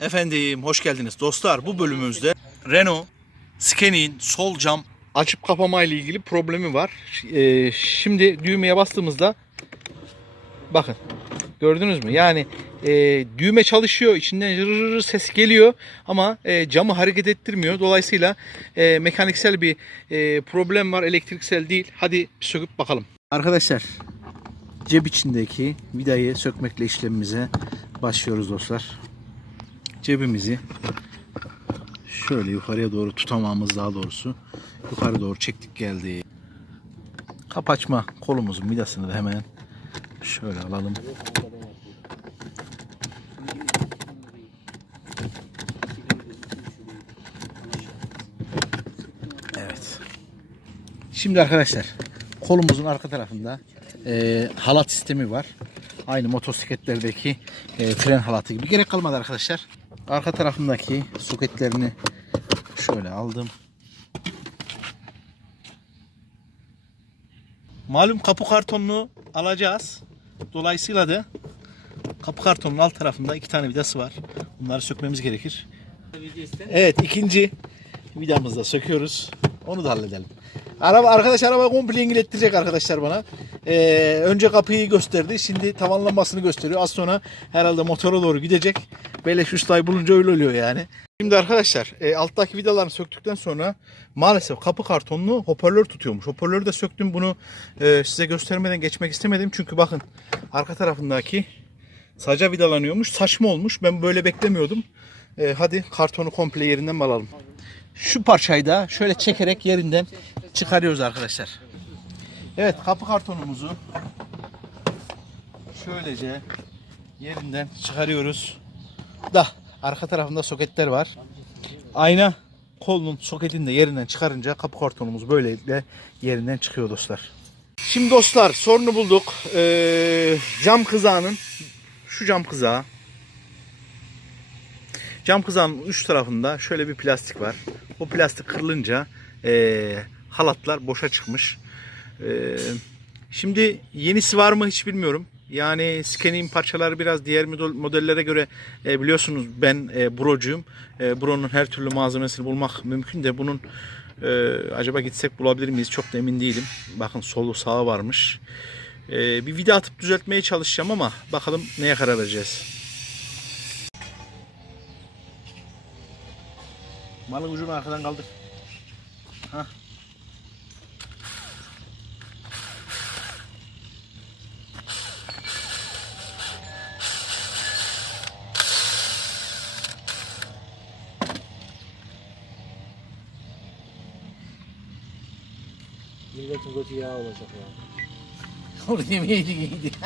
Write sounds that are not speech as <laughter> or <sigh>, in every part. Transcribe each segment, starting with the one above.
Efendim hoş geldiniz dostlar. Bu bölümümüzde Renault Scenic sol cam açıp kapama ile ilgili problemi var. Ee, şimdi düğmeye bastığımızda bakın gördünüz mü? Yani e, düğme çalışıyor, içinden rırır ses geliyor ama e, camı hareket ettirmiyor. Dolayısıyla e, mekaniksel bir e, problem var, elektriksel değil. Hadi söküp bakalım. Arkadaşlar cep içindeki vidayı sökmekle işlemimize başlıyoruz dostlar cebimizi şöyle yukarıya doğru tutamamız daha doğrusu yukarı doğru çektik geldi. Kap açma kolumuzun vidasını da hemen şöyle alalım. Evet. Şimdi arkadaşlar kolumuzun arka tarafında e, halat sistemi var. Aynı motosikletlerdeki e, fren halatı gibi. Gerek kalmadı arkadaşlar. Arka tarafındaki soketlerini şöyle aldım. Malum kapı kartonunu alacağız. Dolayısıyla da kapı kartonunun alt tarafında iki tane vidası var. Bunları sökmemiz gerekir. Evet ikinci vidamızı da söküyoruz. Onu da halledelim. Araba arkadaş araba komple İngilizlettirecek arkadaşlar bana. Ee, önce kapıyı gösterdi. Şimdi tavanlanmasını gösteriyor. Az sonra herhalde motora doğru gidecek. Beleş ustayı bulunca öyle oluyor yani. Şimdi arkadaşlar e, alttaki vidalarını söktükten sonra maalesef kapı kartonunu hoparlör tutuyormuş. Hoparlörü de söktüm. Bunu e, size göstermeden geçmek istemedim. Çünkü bakın arka tarafındaki saca vidalanıyormuş. Saçma olmuş. Ben böyle beklemiyordum. E, hadi kartonu komple yerinden alalım? Şu parçayı da şöyle çekerek yerinden çıkarıyoruz arkadaşlar. Evet kapı kartonumuzu şöylece yerinden çıkarıyoruz. Da arka tarafında soketler var. Ayna kolunun soketini de yerinden çıkarınca kapı kartonumuz böylelikle yerinden çıkıyor dostlar. Şimdi dostlar sorunu bulduk. Ee, cam kızağının şu cam kızağı Cam kızağının üç tarafında şöyle bir plastik var. O plastik kırılınca eee, halatlar boşa çıkmış. Eee, şimdi yenisi var mı hiç bilmiyorum. Yani Scanning parçaları biraz diğer model- modellere göre e, biliyorsunuz ben e, brocuyum. E, bronun her türlü malzemesini bulmak mümkün de bunun e, acaba gitsek bulabilir miyiz çok da emin değilim. Bakın solu sağı varmış. E, bir vida atıp düzeltmeye çalışacağım ama bakalım neye karar vereceğiz. Malın ucunu arkadan kaldır. Hah. Milletin götü yağ olacak ya. Onu yemeyeydi iyiydi. <laughs>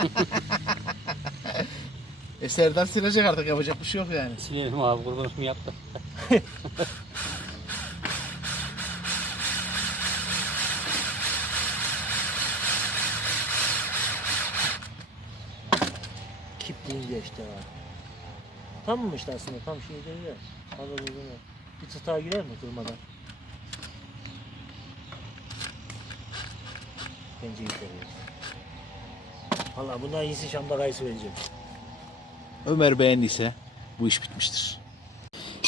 e Serdar silecek artık yapacak bir şey yok yani. Sinelim abi kurban mı yaptı? <laughs> Kipliğince işte ha. Tam mı işte aslında tam şey değil ya. Fazla uzun. Bir tutağa girer mi durmadan? Bence yukarıyız. Valla bundan iyisi Şam'da kayısı vereceğim. Ömer beğendiyse bu iş bitmiştir.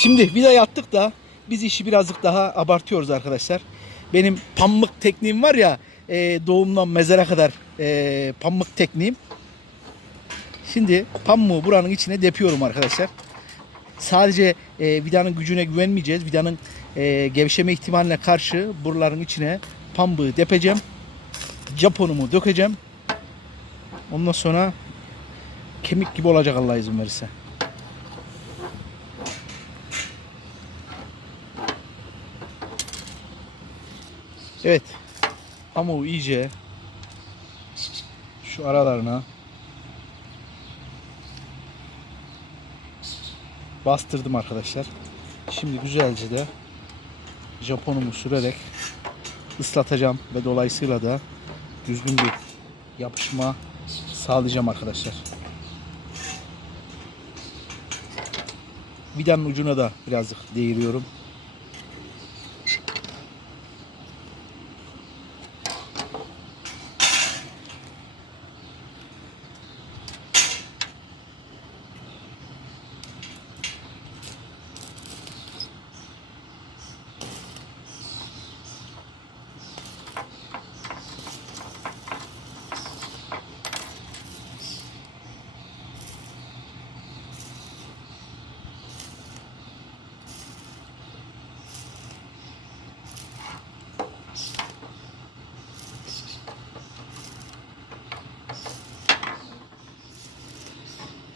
Şimdi vida yaptık da biz işi birazcık daha abartıyoruz arkadaşlar. Benim pamuk tekniğim var ya e, doğumdan mezara kadar e, pamuk tekniğim. Şimdi pamuğu buranın içine depiyorum arkadaşlar. Sadece e, vidanın gücüne güvenmeyeceğiz. Vidanın e, gevşeme ihtimaline karşı buraların içine pamuğu depeceğim. Japonumu dökeceğim. Ondan sonra kemik gibi olacak Allah izin verirse. Evet. Pamuğu iyice şu aralarına bastırdım arkadaşlar. Şimdi güzelce de Japonumu sürerek ıslatacağım ve dolayısıyla da düzgün bir yapışma sağlayacağım arkadaşlar. Vidanın ucuna da birazcık değiriyorum.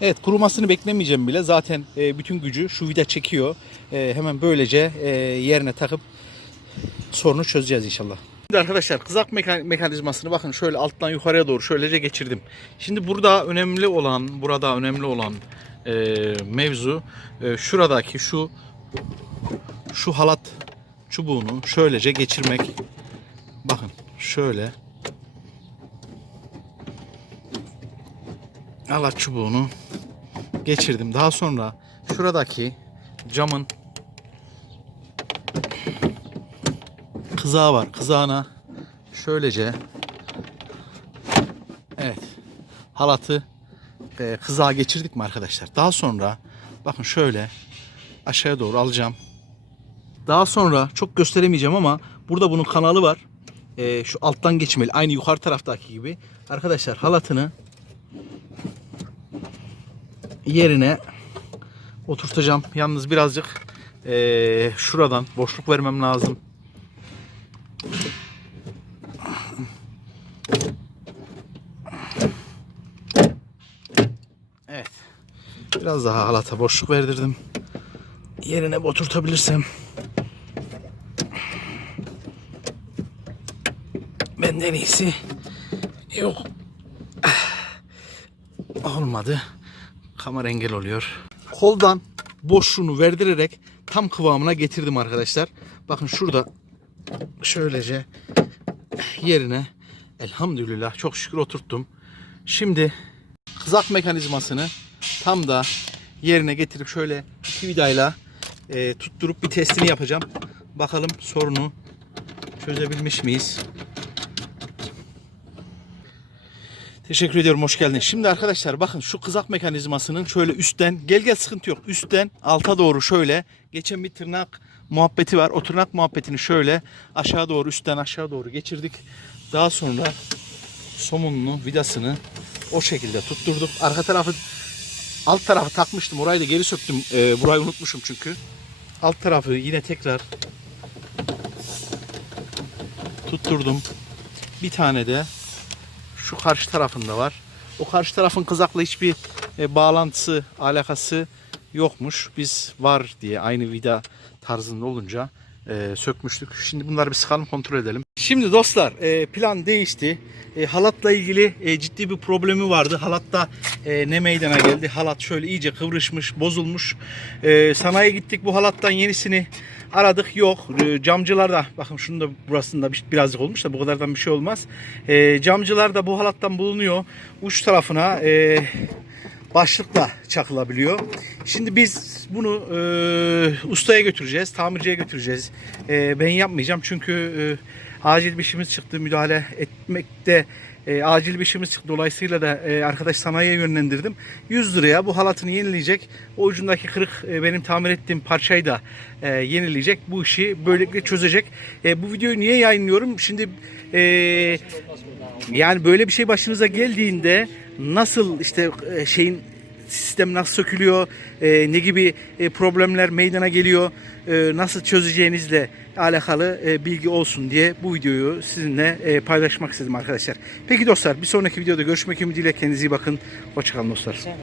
Evet kurumasını beklemeyeceğim bile. Zaten e, bütün gücü şu vida çekiyor. E, hemen böylece e, yerine takıp sorunu çözeceğiz inşallah. Şimdi arkadaşlar kızak meka- mekanizmasını bakın şöyle alttan yukarıya doğru şöylece geçirdim. Şimdi burada önemli olan, burada önemli olan e, mevzu e, şuradaki şu şu halat çubuğunu şöylece geçirmek. Bakın şöyle halat çubuğunu geçirdim. Daha sonra şuradaki camın kızağı var. Kızağına şöylece evet halatı e, kızağa geçirdik mi arkadaşlar? Daha sonra bakın şöyle aşağıya doğru alacağım. Daha sonra çok gösteremeyeceğim ama burada bunun kanalı var. E, şu alttan geçmeli. Aynı yukarı taraftaki gibi. Arkadaşlar halatını yerine oturtacağım. Yalnız birazcık e, şuradan boşluk vermem lazım. Evet. Biraz daha halata boşluk verdirdim. Yerine oturtabilirsem. Benden iyisi yok. Olmadı. Kamera engel oluyor. Koldan boşluğunu verdirerek tam kıvamına getirdim arkadaşlar. Bakın şurada şöylece yerine elhamdülillah çok şükür oturttum. Şimdi kızak mekanizmasını tam da yerine getirip şöyle iki vidayla e, tutturup bir testini yapacağım. Bakalım sorunu çözebilmiş miyiz? Teşekkür ediyorum. Hoş geldin. Şimdi arkadaşlar bakın şu kızak mekanizmasının şöyle üstten gel gel sıkıntı yok. Üstten alta doğru şöyle geçen bir tırnak muhabbeti var. O tırnak muhabbetini şöyle aşağı doğru üstten aşağı doğru geçirdik. Daha sonra somununu vidasını o şekilde tutturduk. Arka tarafı alt tarafı takmıştım. Orayı da geri söktüm. Ee, burayı unutmuşum çünkü. Alt tarafı yine tekrar tutturdum. Bir tane de şu karşı tarafında var. O karşı tarafın kızakla hiçbir e, bağlantısı, alakası yokmuş. Biz var diye aynı vida tarzında olunca e, sökmüştük. Şimdi bunları bir sıkalım kontrol edelim. Şimdi dostlar e, plan değişti. E, halatla ilgili e, ciddi bir problemi vardı. Halatta e, ne meydana geldi? Halat şöyle iyice kıvrışmış, bozulmuş. E, sanayiye gittik bu halattan yenisini aradık. Yok. E, camcılar bakın şunu da burasında bir- birazcık olmuş da bu kadardan bir şey olmaz. E, camcılar bu halattan bulunuyor. Uç tarafına e, başlıkla çakılabiliyor. Şimdi biz bunu e, ustaya götüreceğiz, tamirciye götüreceğiz. E, ben yapmayacağım çünkü e, acil bir işimiz çıktı, müdahale etmekte e, acil bir işimiz çıktı. Dolayısıyla da e, arkadaş sanayiye yönlendirdim. 100 liraya bu halatını yenileyecek. O ucundaki kırık e, benim tamir ettiğim parçayı da e, yenileyecek. Bu işi böylelikle çözecek. E, bu videoyu niye yayınlıyorum? Şimdi e, yani böyle bir şey başınıza geldiğinde nasıl işte e, şeyin sistem nasıl sökülüyor, e, ne gibi e, problemler meydana geliyor, nasıl çözeceğinizle alakalı bilgi olsun diye bu videoyu sizinle paylaşmak istedim arkadaşlar. Peki dostlar bir sonraki videoda görüşmek ümidiyle kendinize iyi bakın. Hoşçakalın dostlar.